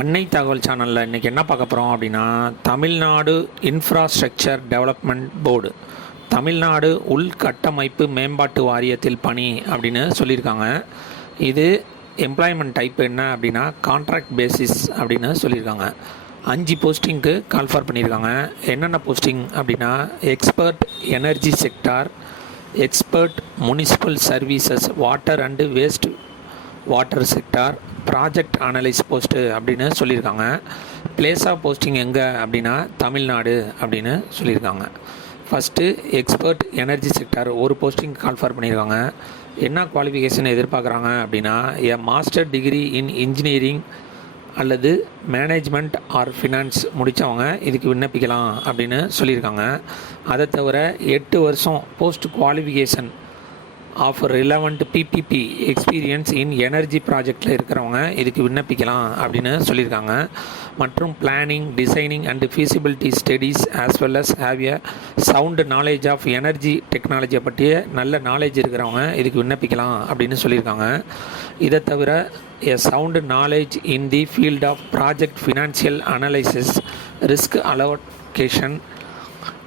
அன்னை தகவல் சேனலில் இன்றைக்கி என்ன பார்க்க போகிறோம் அப்படின்னா, Tamil Nadu infrastructure development board, Tamil Nadu உள்கட்டமைப்பு மேம்பாட்டு வாரியத்தில் பணி அப்படின்னு சொல்லியிருக்காங்க. இது எம்ப்ளாய்மெண்ட் டைப் என்ன அப்படின்னா கான்ட்ராக்ட் பேசிஸ் அப்படின்னு சொல்லியிருக்காங்க. 5 போஸ்டிங்க்கு கால்ஃபார் பண்ணியிருக்காங்க. என்னென்ன போஸ்டிங் அப்படின்னா, expert energy sector, expert municipal services, water and waste water sector, project analyse post அப்படின்னு சொல்லியிருக்காங்க. பிளேஸ் ஆஃப் போஸ்டிங் எங்கே அப்படின்னா தமிழ்நாடு அப்படின்னு சொல்லியிருக்காங்க. ஃபஸ்ட்டு எக்ஸ்பர்ட் எனர்ஜி செக்டார் ஒரு போஸ்டிங் கால்ஃபார் பண்ணியிருக்காங்க. என்ன குவாலிஃபிகேஷன் எதிர்பார்க்குறாங்க அப்படின்னா, மாஸ்டர் டிகிரி இன் இன்ஜினியரிங் அல்லது மேனேஜ்மெண்ட் ஆர் ஃபினான்ஸ் முடித்தவங்க இதுக்கு விண்ணப்பிக்கலாம் அப்படின்னு சொல்லியிருக்காங்க. அதை தவிர 8 வருஷம் post qualification of relevant PPP experience in energy ப்ராஜெக்டில் இருக்கிறவங்க இதுக்கு விண்ணப்பிக்கலாம் அப்படின்னு சொல்லியிருக்காங்க. மற்றும் planning, designing and feasibility studies as well as have a sound knowledge of energy டெக்னாலஜியை பற்றிய நல்ல நாலேஜ் இருக்கிறவங்க இதுக்கு விண்ணப்பிக்கலாம் அப்படின்னு சொல்லியிருக்காங்க. இதை தவிர a sound knowledge in the field of project financial analysis, risk allocation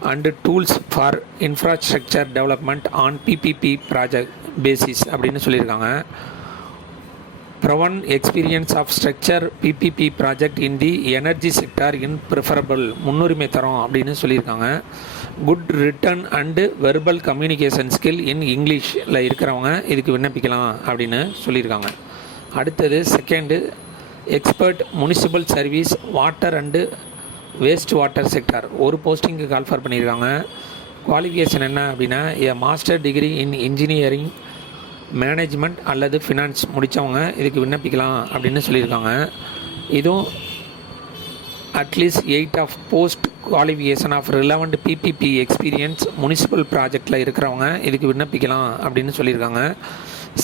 and tools for infrastructure development on PPP project basis அப்படின்னு சொல்லியிருக்காங்க. Proven experience of structure PPP project in the energy sector in preferable, முன்னுரிமை தரோம் அப்படின்னு சொல்லியிருக்காங்க. Good written and verbal communication skill in இங்கிலீஷில் இருக்கிறவங்க இதுக்கு விண்ணப்பிக்கலாம் அப்படின்னு சொல்லியிருக்காங்க. அடுத்தது second expert municipal service, water and waste water sector ஒரு போஸ்டிங்க்கு கால்ஃபார் பண்ணியிருக்காங்க. குவாலிஃபிகேஷன் என்ன அப்படின்னா, master degree in engineering management அல்லது ஃபினான்ஸ் முடித்தவங்க இதுக்கு விண்ணப்பிக்கலாம் அப்படின்னு சொல்லியிருக்காங்க. இதுவும் at least 8 of post qualification of relevant PPP experience municipal ப்ராஜெக்டில் இருக்கிறவங்க இதுக்கு விண்ணப்பிக்கலாம் அப்படின்னு சொல்லியிருக்காங்க.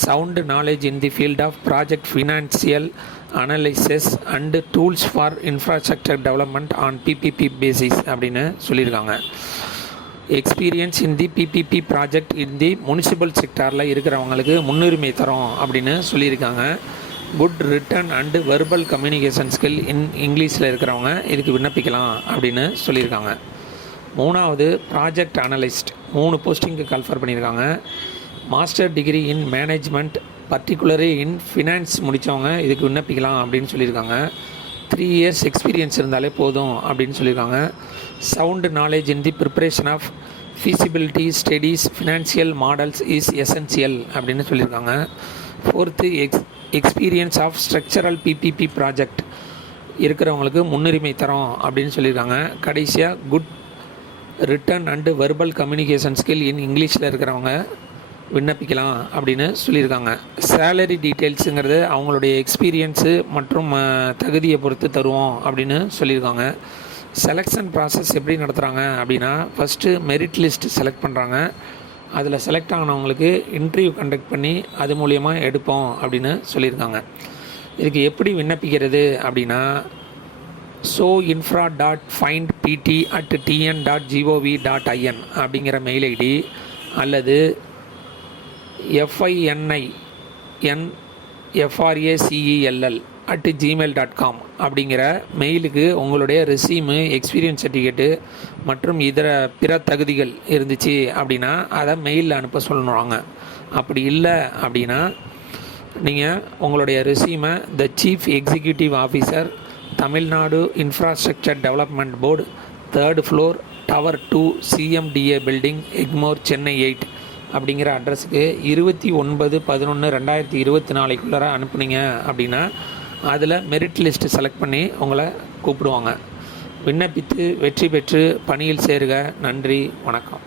Sound knowledge in the field of project financial analysis and tools for infrastructure development on PPP basis அப்படின்னு சொல்லியிருக்காங்க. Experience in the PPP project in the municipal செக்டாரில் இருக்கிறவங்களுக்கு முன்னுரிமை தரோம் அப்படின்னு சொல்லியிருக்காங்க. Good written and verbal communication skill in இங்கிலீஷில் இருக்கிறவங்க இதுக்கு விண்ணப்பிக்கலாம் அப்படின்னு சொல்லியிருக்காங்க. மூணாவது ப்ராஜெக்ட் அனலிஸ்ட் 3 போஸ்டிங்க்கு கால்ஃபார் பண்ணியிருக்காங்க. Master degree in management particularly in finance முடித்தவங்க இதுக்கு விண்ணப்பிக்கலாம் அப்படின்னு சொல்லியிருக்காங்க. 3 இயர்ஸ் எக்ஸ்பீரியன்ஸ் இருந்தாலே போதும் அப்படின்னு சொல்லியிருக்காங்க. Sound knowledge in the preparation of feasibility studies financial models is essential அப்படின்னு சொல்லியிருக்காங்க. Fourth experience of structural PPP project இருக்கிறவங்களுக்கு முன்னுரிமை தரோம் அப்படின்னு சொல்லியிருக்காங்க. கடைசியாக good written and verbal communication skill in இங்கிலீஷில் இருக்கிறவங்க விண்ணப்பிக்கலாம் அப்படின்னு சொல்லியிருக்காங்க. சேலரி டீட்டெயில்ஸுங்கிறது அவங்களுடைய எக்ஸ்பீரியன்ஸு மற்றும் தகுதியை பொறுத்து தருவோம் அப்படின்னு சொல்லியிருக்காங்க. செலெக்ஷன் ப்ராசஸ் எப்படி நடத்துகிறாங்க அப்படின்னா, ஃபஸ்ட்டு மெரிட் லிஸ்ட் செலக்ட் பண்ணுறாங்க. அதில் செலக்ட் ஆனவங்களுக்கு இன்டர்வியூ கண்டக்ட் பண்ணி அது மூலயமா எடுப்போம் அப்படின்னு சொல்லியிருக்காங்க. இதுக்கு எப்படி விண்ணப்பிக்கிறது அப்படின்னா, soinfra.findpt@tn.gov.in அப்படிங்கிற மெயில் ஐடி அல்லது FININFRACELL@gmail.com அப்படிங்கிற மெயிலுக்கு உங்களுடைய ரெஸ்யூமு, எக்ஸ்பீரியன்ஸ் சர்டிஃபிகேட்டு மற்றும் இதர பிற தகுதிகள் இருந்துச்சு அப்படின்னா அதை மெயிலில் அனுப்ப சொல்லுவாங்க. அப்படி இல்லை அப்படின்னா நீங்கள் உங்களுடைய ரெஸ்யூமை the chief executive officer, Tamil Nadu infrastructure development board, 3rd floor, tower 2, CMDA building, Egmore, Chennai 8 அப்படிங்கிற அட்ரஸுக்கு 29/11/2024 அனுப்புனீங்க அப்படின்னா அதில் மெரிட் லிஸ்ட்டு செலக்ட் பண்ணி உங்களை கூப்பிடுவாங்க. விண்ணப்பித்து வெற்றி பெற்று பணியில் சேருக. நன்றி, வணக்கம்.